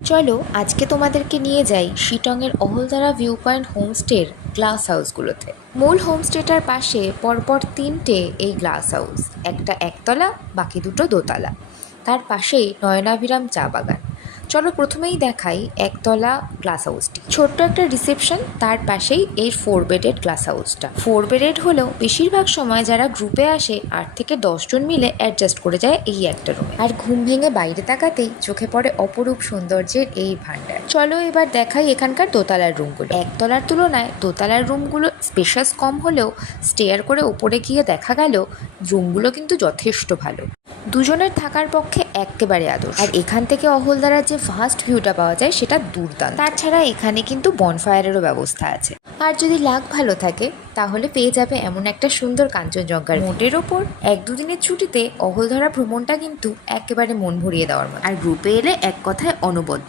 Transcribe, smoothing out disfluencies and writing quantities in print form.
চলো আজকে তোমাদেরকে নিয়ে যাই শিটংয়ের অহলদারা ভিউ পয়েন্ট হোমস্টের গ্লাস হাউসগুলোতে। মূল হোমস্টেটার পাশে পরপর তিনটে এই গ্লাস হাউস, একটা একতলা, বাকি দুটো দোতলা। তার পাশেই নয়নাভিরাম চা বাগান। চলো প্রথমেই দেখাই একতলা গ্লাস হাউসটি। ছোট্ট একটা রিসেপশন, তার পাশেই এই 4 বেডেড গ্লাস হাউসটা। 4 বেডেড হলেও বেশিরভাগ সময় যারা গ্রুপে আসে 8 থেকে 10 জন মিলে অ্যাডজাস্ট করে যায় এই একটা রুমে। আর ঘুম ভেঙে বাইরে তাকাতেই চোখে পড়ে অপরূপ সৌন্দর্যের এই ভান্ডার। চলো এবার দেখাই এখানকার দোতলার রুমগুলো। একতলার তুলনায় দোতলার রুমগুলো স্পেশাস কম হলেও স্টেয়ার করে ওপরে গিয়ে দেখা গেল রুমগুলো কিন্তু যথেষ্ট ভালো, দুজনের থাকার পক্ষে একেবারে আদর্শ। আর এখান থেকে অহলদারার যে ফার্স্ট ভিউটা পাওয়া যায় সেটা দুর্দান্ত। তাছাড়া এখানে কিন্তু বনফায়ারেরও ব্যবস্থা আছে। আর যদি লাক ভালো থাকে তাহলে পেয়ে যাবে এমন একটা সুন্দর কাঞ্চনজঙ্ঘার মোটের ওপর। 1-2 দিনের ছুটিতে অহলদারা ভ্রমণটা কিন্তু একেবারে মন ভরিয়ে দেওয়ার মতো। আর গ্রুপে এলে এক কথায় অনবদ্য।